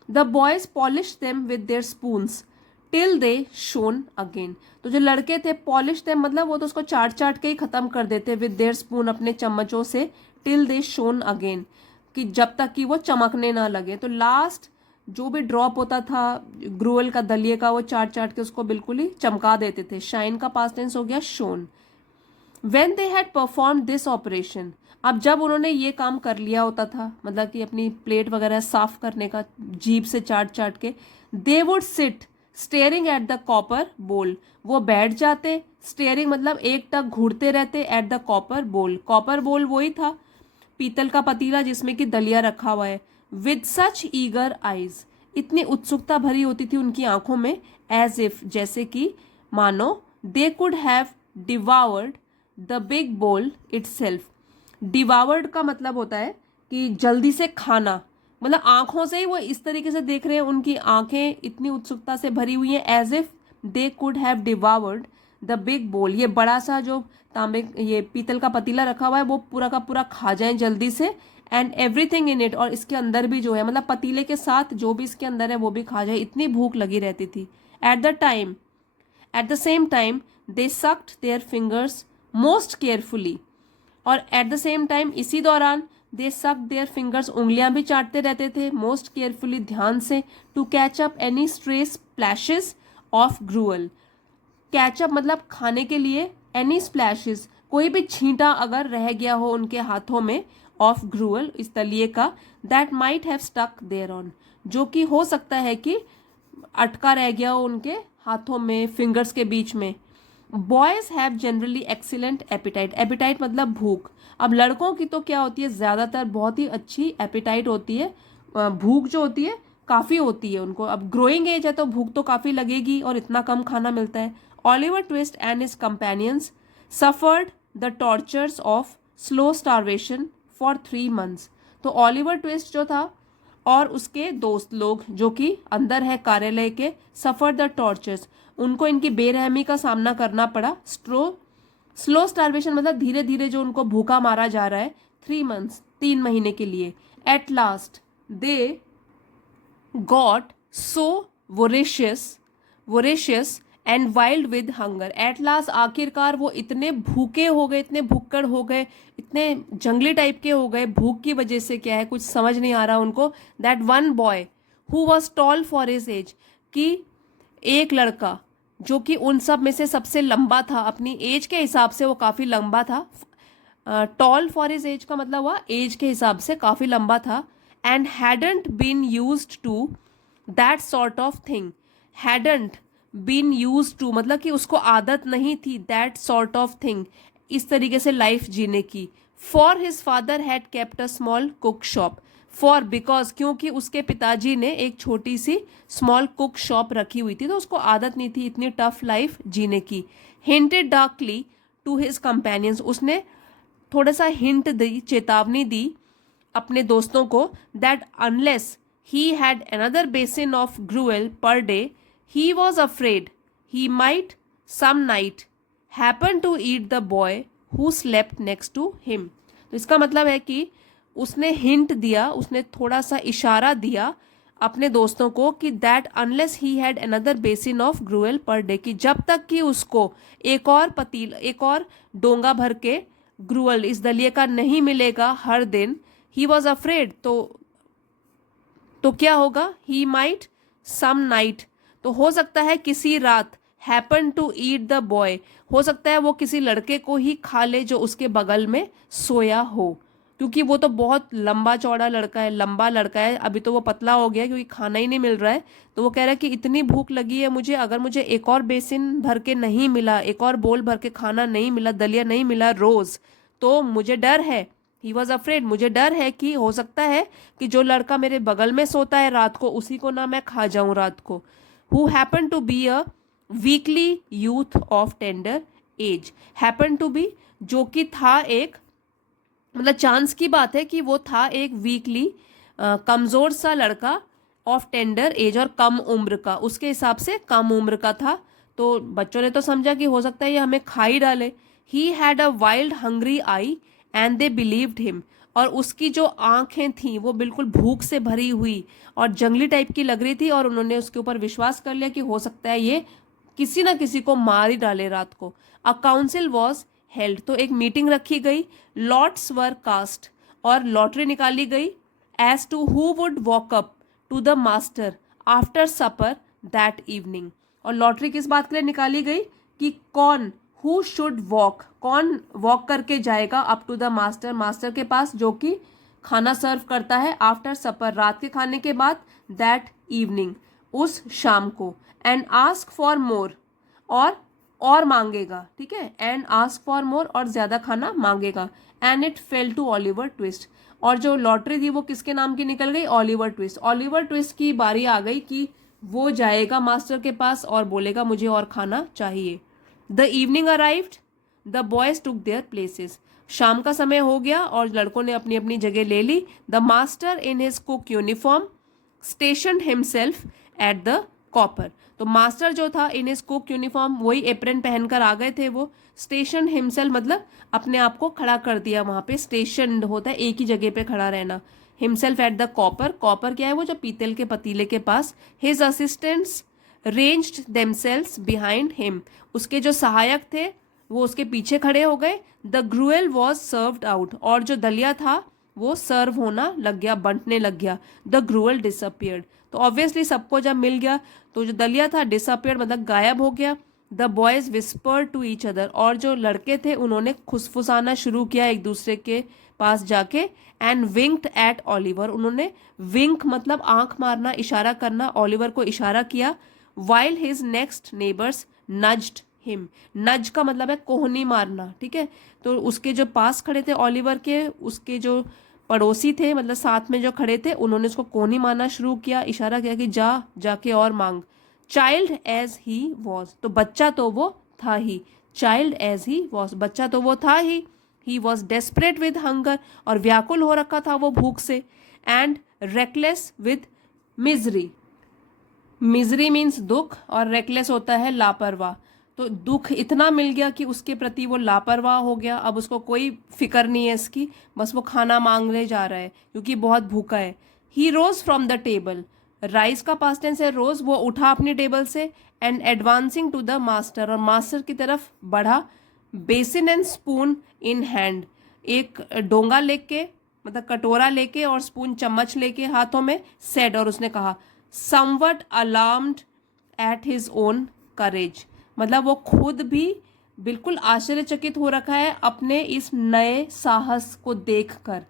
The boys polish them with their spoons till they shown again, तो जो लड़के थे पॉलिश देम मतलब वो तो उसको चाट चाट के ही खत्म कर देते विद देयर स्पून, अपने चम्मचों से, टिल दे शोन अगेन, कि जब तक कि वो चमकने ना लगे। तो लास्ट जो भी ड्रॉप होता था ग्रुअल का, दलिये का, वो चाट चाट के उसको बिल्कुल ही चमका देते थे। शाइन का पास्ट टेंस हो गया shown. When they had perform this operation, अब जब उन्होंने ये काम कर लिया होता था, मतलब कि अपनी प्लेट वगैरह साफ करने का जीभ से चाट चाट के, they would sit staring at the copper बोल, वो बैठ जाते, स्टेयरिंग मतलब एक टक घूरते रहते, एट द कॉपर बोल, कॉपर बोल वही था पीतल का पतीला जिसमें कि दलिया रखा हुआ है। विद सच ईगर आईज, इतनी उत्सुकता भरी होती थी उनकी आंखों में, एज इफ जैसे कि मानो, they could have devoured the big bowl itself. Devoured का मतलब होता है कि जल्दी से खाना, मतलब आंखों से ही वो इस तरीके से देख रहे हैं, उनकी आंखें इतनी उत्सुकता से भरी हुई हैं, as if they could have devoured the big bowl, ये बड़ा सा जो तांबे ये पीतल का पतीला रखा हुआ है वो पूरा का पूरा खा जाएं जल्दी से, एंड एवरीथिंग इन इट, और इसके अंदर भी जो है मतलब पतीले के साथ जो भी इसके अंदर है वो भी खा जाए, इतनी भूख लगी रहती थी। At the same time they sucked their fingers most carefully, और एट द सेम टाइम इसी दौरान दे सक्ड देयर फिंगर्स, उंगलियां भी चाटते रहते थे, मोस्ट केयरफुली ध्यान से, to catch up any stray splashes of gruel, catch up मतलब खाने के लिए, एनी स्प्लैशेस कोई भी छींटा अगर रह गया हो उनके हाथों में, ऑफ ग्रूअल इस दलिये का, that might have stuck thereon, जो कि हो सकता है कि अटका रह गया हो उनके हाथों में, फिंगर्स के बीच में। Boys have generally excellent appetite, appetite मतलब भूख, अब लड़कों की तो क्या होती है ज़्यादातर बहुत ही अच्छी एपिटाइट होती है, भूख जो होती है काफ़ी होती है उनको, अब ग्रोइंग एज है तो भूख तो काफ़ी लगेगी और इतना कम खाना मिलता है। Oliver twist and his companions suffered the tortures of slow starvation for 3 months, तो ऑलिवर ट्विस्ट जो था और उसके दोस्त लोग जो कि अंदर है कार्यालय के, सफर द टॉर्चर्स, उनको इनकी बेरहमी का सामना करना पड़ा। स्लो स्टारवेशन मतलब धीरे धीरे जो उनको भूखा मारा जा रहा है, 3 months 3 महीने के लिए। At last they got so voracious and wild with hunger, at last आखिरकार वो इतने भूखे हो गए, इतने भुक्कड़ हो गए, इतने जंगली टाइप के हो गए भूख की वजह से, क्या है कुछ समझ नहीं आ रहा उनको। That one boy who was tall for his age, कि एक लड़का जो कि उन सब में से सबसे लंबा था, अपनी एज के हिसाब से वो काफ़ी लंबा था, टॉल फॉर हिज एज का मतलब हुआ एज के हिसाब से काफ़ी लंबा था, and hadn't been used to that sort of thing, hadn't been used to मतलब कि उसको आदत नहीं थी, दैट सॉर्ट ऑफ थिंग इस तरीके से लाइफ जीने की। For his father had kept a small cook shop, for because क्योंकि उसके पिताजी ने एक छोटी सी स्मॉल कुक शॉप रखी हुई थी, तो उसको आदत नहीं थी इतनी टफ लाइफ जीने की। Hinted darkly to his companions, उसने थोड़ा सा हिंट दी, चेतावनी दी अपने दोस्तों को, that unless he had another basin of gruel per day he was afraid he might some night happen to eat the boy who slept next to him. तो इसका मतलब है कि उसने हिंट दिया, उसने थोड़ा सा इशारा दिया अपने दोस्तों को कि that unless he had another basin of gruel per day, कि जब तक कि उसको एक और डोंगा भर के ग्रूअल इस दलिये का नहीं मिलेगा हर दिन, ही वॉज अफ्रेड, तो क्या होगा, ही माइट सम नाइट, तो हो सकता है किसी रात, happen to eat the boy, हो सकता है वो किसी लड़के को ही खा ले जो उसके बगल में सोया हो, क्योंकि वो तो बहुत लंबा चौड़ा लड़का है, लंबा लड़का है, अभी तो वो पतला हो गया क्योंकि खाना ही नहीं मिल रहा है। तो वो कह रहा है कि इतनी भूख लगी है मुझे, अगर मुझे एक और बेसिन भर के नहीं मिला, एक और बोल भर के खाना नहीं मिला, दलिया नहीं मिला रोज, तो मुझे डर है, ही वॉज अफ्रेड, मुझे डर है कि हो सकता है कि जो लड़का मेरे बगल में सोता है रात को उसी को ना मैं खा जाऊं रात को। Who happen to be a weakly youth of tender age, happen to be जो कि था एक मतलब चांस की बात है कि वो था एक वीकली कमज़ोर सा लड़का ऑफ टेंडर एज और कम उम्र का, उसके हिसाब से कम उम्र का था। तो बच्चों ने तो समझा कि हो सकता है ये हमें खा ही डाले। He had a wild hungry I and they believed him. और उसकी जो आंखें थीं वो बिल्कुल भूख से भरी हुई और जंगली टाइप की लग रही थी, और उन्होंने उसके ऊपर विश्वास कर लिया कि हो सकता है ये किसी ना किसी को मार ही डाले रात को। अ काउंसिल वॉज हेल्ड, तो एक मीटिंग रखी गई। लॉट्स वर कास्ट, और लॉटरी निकाली गई as to who would walk up to the master after supper that evening. और लॉटरी किस बात के लिए निकाली गई कि कौन, हु शुड वॉक, कौन वॉक करके जाएगा up to the master, master के पास जो कि खाना सर्व करता है आफ्टर सपर, रात के खाने के बाद, दैट इवनिंग, उस शाम को, एंड आस्क फॉर मोर, और मांगेगा, ठीक है, एंड आस्क फॉर मोर, और ज्यादा खाना मांगेगा। And it fell to Oliver Twist, और जो लॉटरी थी वो किसके नाम की निकल गई, ओलिवर ट्विस्ट। ओलिवर ट्विस्ट की बारी आ गई कि वो जाएगा मास्टर के पास और बोलेगा मुझे और खाना चाहिए। The evening arrived, the boys took there places, शाम का समय हो गया और लड़कों ने अपनी अपनी जगह ले ली। The master in his cook uniform station himself at the copper, तो मास्टर जो था इन हिज कुक यूनिफॉर्म, वही एप्रन पहनकर आ गए थे वो। स्टेशन हिमसेल्फ मतलब अपने आप को खड़ा कर दिया वहां पे, स्टेशन होता है एक ही जगह पे खड़ा रहना। Himself at the copper, copper क्या है, वो जो पीतल के पतीले के पास। His assistants ranged themselves behind him, उसके जो सहायक थे वो उसके पीछे खड़े हो गए। द ग्रुएल वॉज सर्व्ड आउट, और जो दलिया था वो सर्व होना लग गया, बंटने लग गया। द ग्रुएल डिसअपियर्ड, तो ऑब्वियसली सबको जब मिल गया तो जो दलिया था डिसअपियर्ड मतलब गायब हो गया। The boys whisper to each other, और जो लड़के थे उन्होंने खुसफुसाना शुरू किया एक दूसरे के पास जाके। एंड विंक्ड एट ओलिवर, उन्होंने विंक मतलब आंख मारना, इशारा करना, ओलिवर को इशारा किया। While his next neighbours nudged him, nudge का मतलब है कोहनी मारना, ठीक है। तो उसके जो पास खड़े थे ओलिवर के, उसके जो पड़ोसी थे मतलब साथ में जो खड़े थे, उन्होंने उसको कोहनी मारना शुरू किया, इशारा किया कि जा जाके और मांग। चाइल्ड एज ही वॉज, तो बच्चा तो वो था ही, चाइल्ड एज ही वॉज, बच्चा तो वो था he was desperate with hunger, और व्याकुल हो रखा था वो भूख से। And reckless with misery, misery means दुख और रेकलेस होता है लापरवाह। तो दुख इतना मिल गया कि उसके प्रति वो लापरवाह हो गया, अब उसको कोई फिक्र नहीं है इसकी, बस वो खाना मांगने जा रहा है क्योंकि बहुत भूखा है। He rose from the table, rise का पास्ट टेंस है रोज, वो उठा अपनी टेबल से। And advancing to the master, और मास्टर की तरफ बढ़ा। Basin and spoon in hand, एक डोंगा लेके मतलब कटोरा लेके और स्पून चम्मच लेके हाथों में, सेड, और उसने कहा somewhat alarmed at his own courage, मतलब वो खुद भी बिल्कुल आश्चर्यचकित हो रखा है अपने इस नए साहस को देखकर,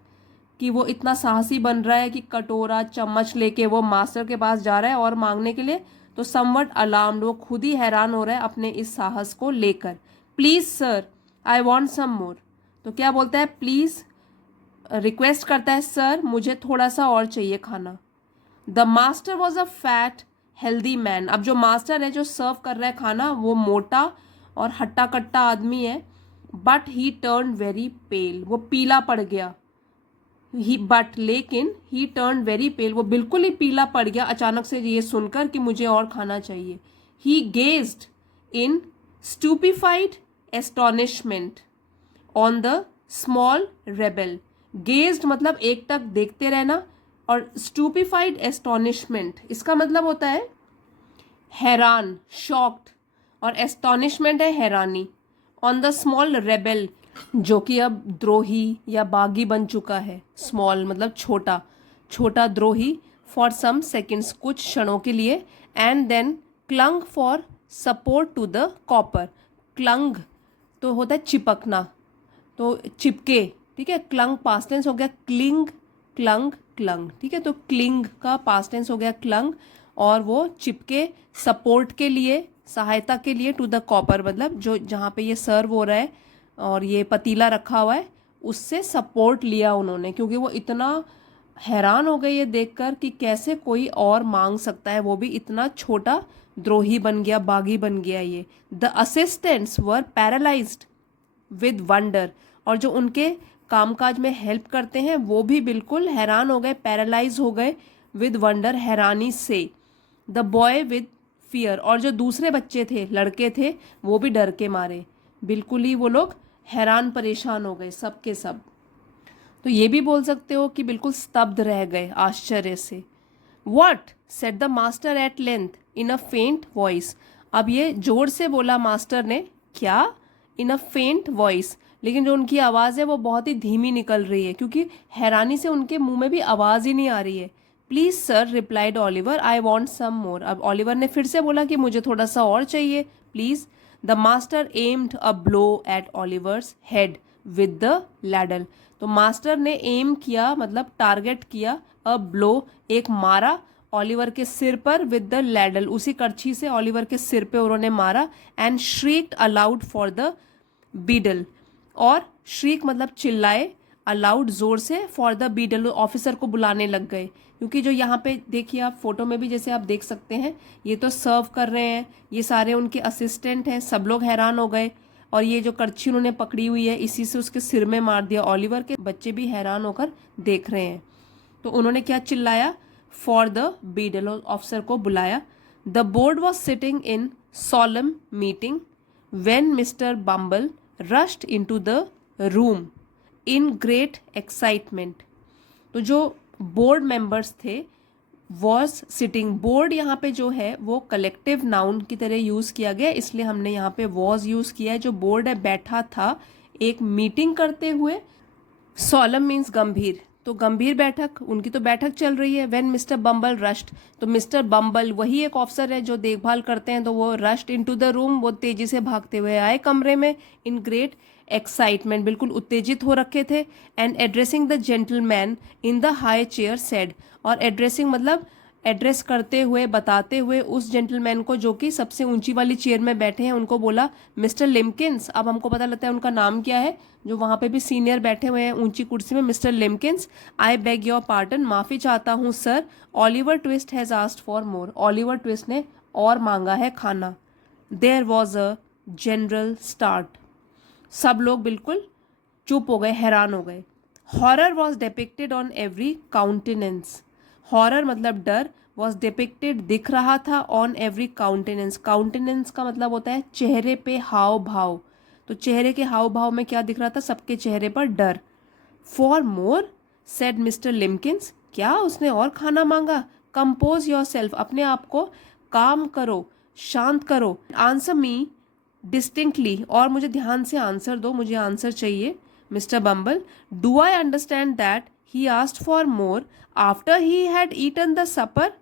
कि वो इतना साहसी बन रहा है कि कटोरा चम्मच लेके वो मास्टर के पास जा रहा है और मांगने के लिए। तो समवट अलार्म्ड, वो खुद ही हैरान हो रहा है अपने इस साहस को लेकर। Please sir I want some more, तो क्या बोलता है, प्लीज रिक्वेस्ट करता है, सर मुझे थोड़ा सा और चाहिए खाना। The master was a fat healthy man, अब जो मास्टर है जो सर्व कर रहा है खाना वो मोटा और हट्टा कट्टा आदमी है। बट ही टर्न वेरी पेल, वो पीला पड़ गया। लेकिन ही टर्न वेरी पेल, वो बिल्कुल ही पीला पड़ गया अचानक से ये सुनकर कि मुझे और खाना चाहिए। He gazed in stupefied astonishment on the small rebel, gazed मतलब एकटक देखते रहना, और स्टूपिफाइड एस्टोनिशमेंट इसका मतलब होता है हैरान, शॉक्ड, और एस्टोनिशमेंट है हैरानी। ऑन द स्मॉल रेबल, जो कि अब द्रोही या बागी बन चुका है, स्मॉल मतलब छोटा, छोटा द्रोही। फॉर सम सेकेंड्स, कुछ क्षणों के लिए। And then clung for support to the copper, clung तो होता है चिपकना, तो चिपके, ठीक है। क्लंग पास्ट टेंस हो गया क्लिंग, क्लंग क्लंग, ठीक है। तो क्लिंग का पास्ट टेंस हो गया क्लंग, और वो चिपके सपोर्ट के लिए, सहायता के लिए, टू द कॉपर मतलब जो जहाँ पे ये सर्व हो रहा है और ये पतीला रखा हुआ है उससे सपोर्ट लिया उन्होंने, क्योंकि वो इतना हैरान हो गए ये देखकर कि कैसे कोई और मांग सकता है, वो भी इतना छोटा द्रोही बन गया, बागी बन गया ये। The assistants were paralysed with wonder, और जो उनके कामकाज में हेल्प करते हैं वो भी बिल्कुल हैरान हो गए, पैरालाइज हो गए विद वंडर, हैरानी से। द बॉय विद फियर, और जो दूसरे बच्चे थे, लड़के थे, वो भी डर के मारे, बिल्कुल ही वो लोग हैरान परेशान हो गए सब के सब। तो ये भी बोल सकते हो कि बिल्कुल स्तब्ध रह गए आश्चर्य से। What said the master at length in a faint voice, अब ये जोर से बोला मास्टर ने, क्या, इन अ फेंट वॉइस, लेकिन जो उनकी आवाज़ है वो बहुत ही धीमी निकल रही है क्योंकि हैरानी से उनके मुंह में भी आवाज़ ही नहीं आ रही है। Please sir, replied Oliver, I want some more, अब ऑलिवर ने फिर से बोला कि मुझे थोड़ा सा और चाहिए please. The master aimed a blow at Oliver's head with the ladle, तो मास्टर ने एम किया मतलब टारगेट किया, अ ब्लो एक मारा ऑलिवर के सिर पर, विद द लैडल उसी करछी से ऑलिवर के सिर पे उन्होंने मारा, and shrieked aloud for the beadle, और श्रीक मतलब चिल्लाए, अलाउड जोर से, फॉर द बीडल ऑफिसर को बुलाने लग गए। क्योंकि जो यहाँ पे देखिए आप फोटो में भी जैसे आप देख सकते हैं, ये तो सर्व कर रहे हैं, ये सारे उनके असिस्टेंट हैं, सब लोग हैरान हो गए, और ये जो करछी उन्होंने पकड़ी हुई है इसी से उसके सिर में मार दिया। ऑलिवर के बच्चे भी हैरान होकर देख रहे हैं। तो उन्होंने क्या चिल्लाया, फॉर द बीडल, ऑफिसर को बुलाया। The board was sitting in solemn meeting when mister bumble rushed into the room in great excitement, तो जो बोर्ड मेंबर्स थे वॉज सिटिंग, बोर्ड यहाँ पे जो है वो कलेक्टिव नाउन की तरह यूज़ किया गया, इसलिए हमने यहाँ पे वॉज यूज़ किया है। जो बोर्ड है बैठा था एक मीटिंग करते हुए, सॉलम मीन्स गंभीर, तो गंभीर बैठक, उनकी तो बैठक चल रही है। व्हेन मिस्टर बम्बल रश्ड, तो मिस्टर बम्बल वही एक ऑफिसर है जो देखभाल करते हैं, तो वो रश्ड इनटू द रूम, वो तेजी से भागते हुए आए कमरे में, इन ग्रेट एक्साइटमेंट, बिल्कुल उत्तेजित हो रखे थे। And addressing the gentleman in the high chair said, और एड्रेसिंग मतलब एड्रेस करते हुए, बताते हुए उस जेंटलमैन को जो कि सबसे ऊंची वाली चेयर में बैठे हैं, उनको बोला, मिस्टर लिम्किंस, अब हमको पता लगता है उनका नाम क्या है, जो वहाँ पे भी सीनियर बैठे हुए हैं ऊंची कुर्सी में, mister Limbkins, I beg your pardon, माफ़ी चाहता हूँ sir, Oliver Twist has asked for more, Oliver Twist ने और मांगा है खाना। There was a general start, सब लोग बिल्कुल चुप हो गए, हैरान हो गए। Horror was depicted on every countenance, horror मतलब डर, वॉज डिपिक्टेड दिख रहा था, ऑन एवरी काउंटेनेंस, काउंटेनेंस का मतलब होता है चेहरे पे हाव भाव, तो चेहरे के हाव भाव में क्या दिख रहा था, सबके चेहरे पर डर। फॉर मोर सेड मिस्टर लिम्किंस, क्या उसने और खाना मांगा, कंपोज योर सेल्फ, अपने आप को काम करो, शांत करो, आंसर मी डिस्टिंक्टली, और मुझे ध्यान से आंसर दो, मुझे आंसर चाहिए। Mister Bumble, do I understand that he asked for more after he had eaten the supper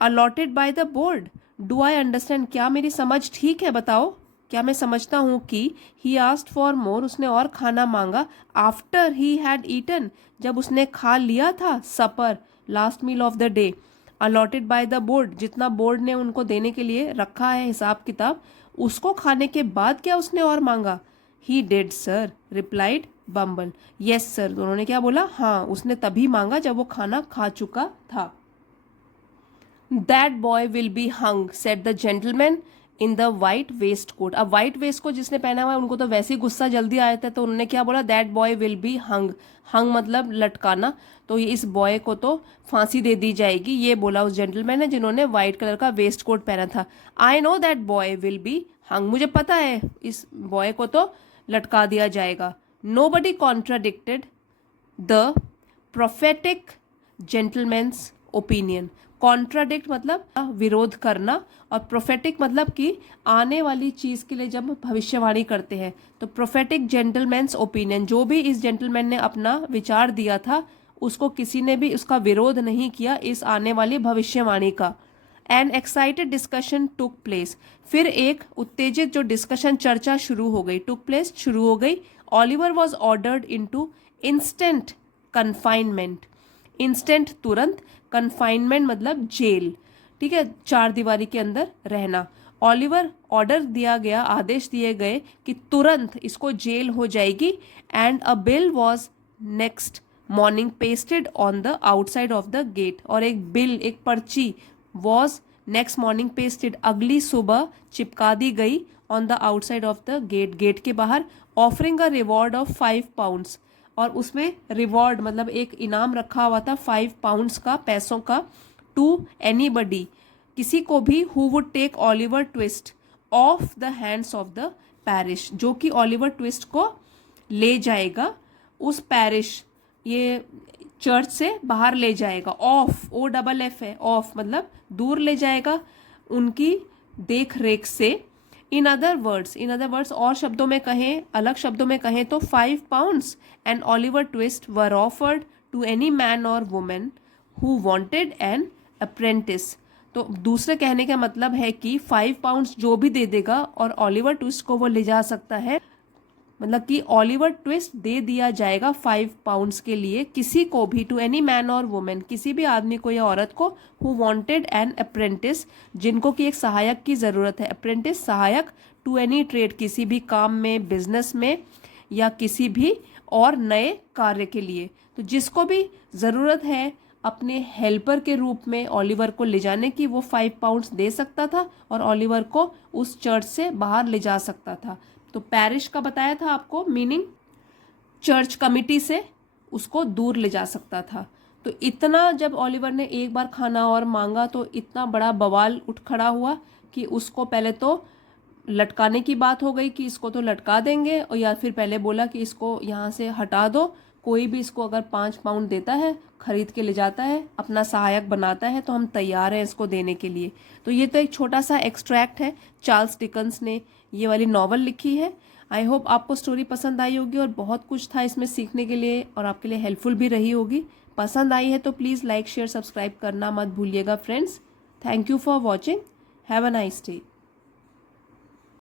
allotted by the board, do I understand, क्या मेरी समझ ठीक है, बताओ, क्या मैं समझता हूँ कि ही आस्क्ड फॉर मोर, उसने और खाना मांगा, आफ्टर ही हैड ईटन, जब उसने खा लिया था, supper last meal of the day, allotted by the board, जितना बोर्ड ने उनको देने के लिए रखा है हिसाब किताब, उसको खाने के बाद क्या उसने और मांगा। He did sir, replied bumble, yes sir, उन्होंने क्या बोला, हाँ उसने तभी मांगा जब वो खाना खा चुका था। That boy will be hung said the gentleman in the white waistcoat, अब वाइट वेस्ट कोट जिसने पहना हुआ है उनको तो वैसे ही गुस्सा जल्दी आया था, तो उन्होंने क्या बोला, that boy will be hung, hung मतलब लटकाना, तो ये इस बॉय को तो फांसी दे दी जाएगी, ये बोला उस जेंटलमैन ने जिन्होंने वाइट कलर का वेस्ट कोट पहना था। I know that boy will be हंग, मुझे पता है इस बॉय को तो लटका दिया जाएगा। Nobody contradicted the prophetic gentleman's opinion, contradict मतलब विरोध करना, और प्रोफेटिक मतलब कि आने वाली चीज़ के लिए जब भविष्यवाणी करते हैं, तो प्रोफेटिक जेंटलमैन्स ओपिनियन, जो भी इस जेंटलमैन ने अपना विचार दिया था उसको किसी ने भी उसका विरोध नहीं किया इस आने वाली भविष्यवाणी का। N excited discussion took place, फिर एक उत्तेजित जो डिस्कशन चर्चा शुरू हो गई, टुक प्लेस शुरू हो गई। Oliver was ordered into instant confinement, instant तुरंत, कन्फाइनमेंट मतलब जेल, ठीक है, चार दीवारी के अंदर रहना। ऑलिवर ऑर्डर दिया गया, आदेश दिए गए कि तुरंत इसको जेल हो जाएगी। And a bill was next morning pasted on the outside of the gate, और एक बिल, एक पर्ची वॉज नेक्स्ट मॉर्निंग पेस्टेड, अगली सुबह चिपका दी गई, on the outside of the gate, gate के बाहर, offering a reward of 5 pounds, और उसमें रिवॉर्ड मतलब एक इनाम रखा हुआ था 5 पाउंड्स का, पैसों का, टू एनीबडी, किसी को भी, who would take Oliver Twist off the hands of the parish, जो कि ओलिवर ट्विस्ट को ले जाएगा उस पैरिश, ये चर्च से बाहर ले जाएगा, ऑफ, ओ डबल एफ है, ऑफ मतलब दूर ले जाएगा उनकी देख रेख से। इन अदर वर्ड्स और शब्दों में कहें, अलग शब्दों में कहें तो 5 pounds and Oliver Twist were offered to any man or women who wanted an apprentice. तो दूसरे कहने का मतलब है कि 5 पाउंड्स जो भी दे देगा और ओलिवर ट्विस्ट को वो ले जा सकता है, मतलब कि ओलिवर ट्विस्ट दे दिया जाएगा 5 पाउंड्स के लिए किसी को भी, to any man or women, किसी भी आदमी को या औरत को, हु वांटेड एन अप्रेंटिस, जिनको कि एक सहायक की ज़रूरत है। अप्रेंटिस सहायक, टू एनी ट्रेड, किसी भी काम में, बिजनेस में या किसी भी और नए कार्य के लिए। तो जिसको भी ज़रूरत है अपने हेल्पर के रूप में ओलिवर को ले जाने की, वो 5 पाउंड्स दे सकता था और ओलिवर को उस चर्च से बाहर ले जा सकता था। तो पैरिश का बताया था आपको मीनिंग, चर्च कमिटी से उसको दूर ले जा सकता था। तो इतना जब ओलिवर ने एक बार खाना और मांगा तो इतना बड़ा बवाल उठ खड़ा हुआ कि उसको पहले तो लटकाने की बात हो गई कि इसको तो लटका देंगे, और या फिर पहले बोला कि इसको यहाँ से हटा दो, कोई भी इसको अगर 5 पाउंड देता है, खरीद के ले जाता है, अपना सहायक बनाता है, तो हम तैयार हैं इसको देने के लिए। तो ये तो एक छोटा सा एक्सट्रैक्ट है, चार्ल्स डिकन्स ने ये वाली नॉवल लिखी है। आई होप आपको स्टोरी पसंद आई होगी और बहुत कुछ था इसमें सीखने के लिए और आपके लिए हेल्पफुल भी रही होगी। पसंद आई है तो प्लीज़ लाइक शेयर सब्सक्राइब करना मत भूलिएगा friends. Thank you for watching. Have a nice day.